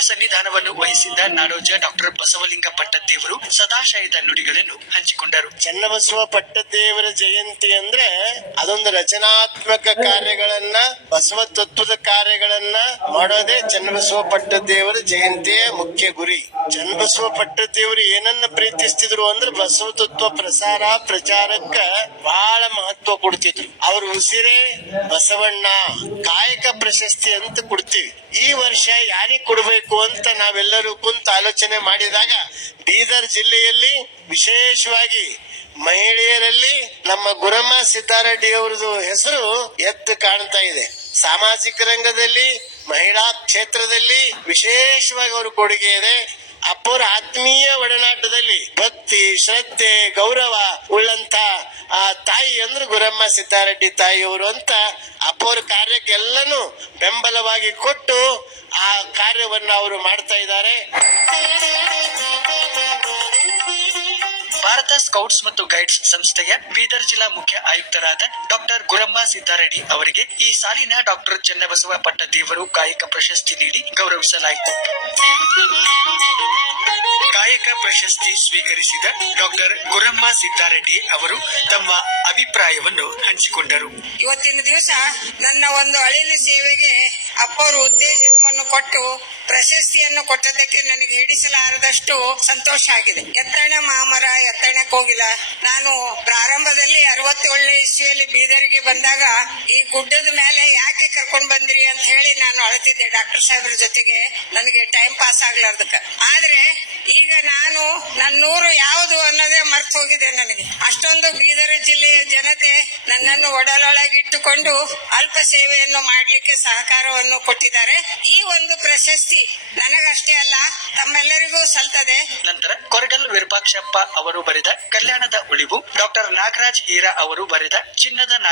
ದಿವ್ಯ ಸನ್ನಿಧಾನವನ್ನು ವಹಿಸಿದ್ದ ನಾಡೋಜ ಡಾಕ್ಟರ್ ಬಸವಲಿಂಗ ಪಟ್ಟದೇವರು ಸದಾಶಯದ ನುಡಿಗಳನ್ನು ಹಂಚಿಕೊಂಡರು. ಚನ್ನಬಸವ ಪಟ್ಟದೇವರ ಜಯಂತಿ ಅಂದ್ರೆ ಅದೊಂದು ರಚನಾತ್ಮಕ ಕಾರ್ಯಗಳನ್ನ, ಬಸವ ತತ್ವದ ಕಾರ್ಯಗಳನ್ನ ಮಾಡೋದೇ ಚನ್ನಬಸವ ಪಟ್ಟದೇವರ ಜಯಂತಿಯ ಮುಖ್ಯ ಗುರಿ. ಚನ್ನಬಸವ ಪಟ್ಟದೇವರು ಏನನ್ನ ಪ್ರೀತಿಸ್ತಿದ್ರು ಅಂದ್ರೆ ಬಸವ ತತ್ವ ಪ್ರಸಾರ ಪ್ರಚಾರಕ್ಕ ಬಹಳ ಮಹತ್ವ ಕೊಡ್ತಿದ್ರು. ಅವ್ರ ಉಸಿರೇ ಬಸವಣ್ಣ. ಕಾಯಕ ಪ್ರಶಸ್ತಿ ಅಂತ ಕೊಡ್ತೀವಿ. ಈ ವರ್ಷ ಯಾರಿಗೆ ಕೊಡಬೇಕು ಅಂತ ನಾವೆಲ್ಲರೂ ಕುಂತ ಆಲೋಚನೆ ಮಾಡಿದಾಗ ಬೀದರ್ ಜಿಲ್ಲೆಯಲ್ಲಿ ವಿಶೇಷವಾಗಿ ಮಹಿಳೆಯರಲ್ಲಿ ನಮ್ಮ ಗುರಮ್ಮ ಸಿದ್ದಾರೆಡ್ಡಿ ಅವರದು ಹೆಸರು ಎದ್ದು ಕಾಣ್ತಾ ಇದೆ. ಸಾಮಾಜಿಕ ರಂಗದಲ್ಲಿ, ಮಹಿಳಾ ಕ್ಷೇತ್ರದಲ್ಲಿ ವಿಶೇಷವಾಗಿ ಅವ್ರ ಕೊಡುಗೆ ಇದೆ. ಅಪ್ಪರ ಆತ್ಮೀಯ ಒಡನಾಟದಲ್ಲಿ ಭಕ್ತಿ, ಶ್ರದ್ಧೆ, ಗೌರವ ಉಳ್ಳಂತ ಆ ತಾಯಿ ಅಂದ್ರೆ ಗುರಮ್ಮ ಸಿದ್ದಾರೆಡ್ಡಿ ತಾಯಿಯವರು ಅಂತ ಅಪ್ಪವ್ರ ಕಾರ್ಯಕ್ಕೆಲ್ಲನೂ ಬೆಂಬಲವಾಗಿ ಕೊಟ್ಟು ಆ ಕಾರ್ಯವನ್ನು ಅವರು ಮಾಡ್ತಾ ಇದ್ದಾರೆ. ಭಾರತ ಸ್ಕೌಟ್ಸ್ ಮತ್ತು ಗೈಡ್ಸ್ ಸಂಸ್ಥೆಯ ಬೀದರ್ ಜಿಲ್ಲಾ ಮುಖ್ಯ ಆಯುಕ್ತರಾದ ಡಾಕ್ಟರ್ ಗುರಮ್ಮ ಸಿದ್ದಾರೆಡ್ಡಿ ಅವರಿಗೆ ಈ ಸಾಲಿನ ಡಾಕ್ಟರ್ ಚನ್ನಬಸವ ಪಟ್ಟದೇವರು ಕಾಯಕ ಪ್ರಶಸ್ತಿ ನೀಡಿ ಗೌರವಿಸಲಾಯಿತು. ಕಾಯಕ ಪ್ರಶಸ್ತಿ ಸ್ವೀಕರಿಸಿದ ಡಾಕ್ಟರ್ ಗುರಮ್ಮ ಸಿದ್ದಾರೆಡ್ಡಿ ಅವರು ತಮ್ಮ ಅಭಿಪ್ರಾಯವನ್ನು ಹಂಚಿಕೊಂಡರು. ಇವತ್ತಿನ ದಿವಸ ನನ್ನ ಒಂದು ಅಳಿಲು ಸೇವೆಗೆ ಅಪ್ಪವರು ಉತ್ತೇಜನವನ್ನು ಕೊಟ್ಟು ಪ್ರಶಸ್ತಿಯನ್ನು ಕೊಟ್ಟದಕ್ಕೆ ನನಗೆ ಹಿಡಿಸಲಾರದಷ್ಟು ಸಂತೋಷ ಆಗಿದೆ. ಎತ್ತಣ ಮಾಮರ ಎತ್ತಣಕ್ಕೆ ಹೋಗಿಲ್ಲ. ನಾನು ಪ್ರಾರಂಭದಲ್ಲಿ 67 ಇಸ್ವಿಯಲ್ಲಿ ಬೀದರಿಗೆ ಬಂದಾಗ ಈ ಗುಡ್ಡದ ಮೇಲೆ ಯಾಕೆ ಕರ್ಕೊಂಡ್ ಬಂದ್ರಿ ಅಂತ ಹೇಳಿ ನಾನು ಅಳ್ತಿದ್ದೆ ಡಾಕ್ಟರ್ ಸಾಹೇಬ್ರ ಜೊತೆಗೆ. ನನಗೆ ಟೈಮ್ ಪಾಸ್ ಆಗ್ಲಾರ್ದಕ್ಕ. ಆದ್ರೆ ಈಗ ನಾನು ನನ್ನೂರು ಯಾವುದು ಅನ್ನೋದೇ ಮರ್ತು ಹೋಗಿದೆ ನನಗೆ. ಅಷ್ಟೊಂದು ಬೀದರ್ ಜಿಲ್ಲೆಯ ಜನತೆ ನನ್ನನ್ನು ಒಡಲೊಳಗಿಟ್ಟುಕೊಂಡು ಅಲ್ಪ ಸೇವೆಯನ್ನು ಮಾಡ್ಲಿಕ್ಕೆ ಸಹಕಾರವನ್ನು ಕೊಟ್ಟಿದ್ದಾರೆ. ಈ ಒಂದು ಪ್ರಶಸ್ತಿ ನನಗಷ್ಟೇ ಅಲ್ಲ, ತಮ್ಮೆಲ್ಲರಿಗೂ ಸಲ್ತದೆ. ನಂತರ ಕೊರಗಲ್ ವಿರೂಪಾಕ್ಷಪ್ಪ ಅವರು ಬರೆದ ಕಲ್ಯಾಣದ ಉಳಿವು, ಡಾಕ್ಟರ್ ನಾಗರಾಜ್ ಹೀರಾ ಅವರು ಬರೆದ ಚಿನ್ನದ ನಾಡಿ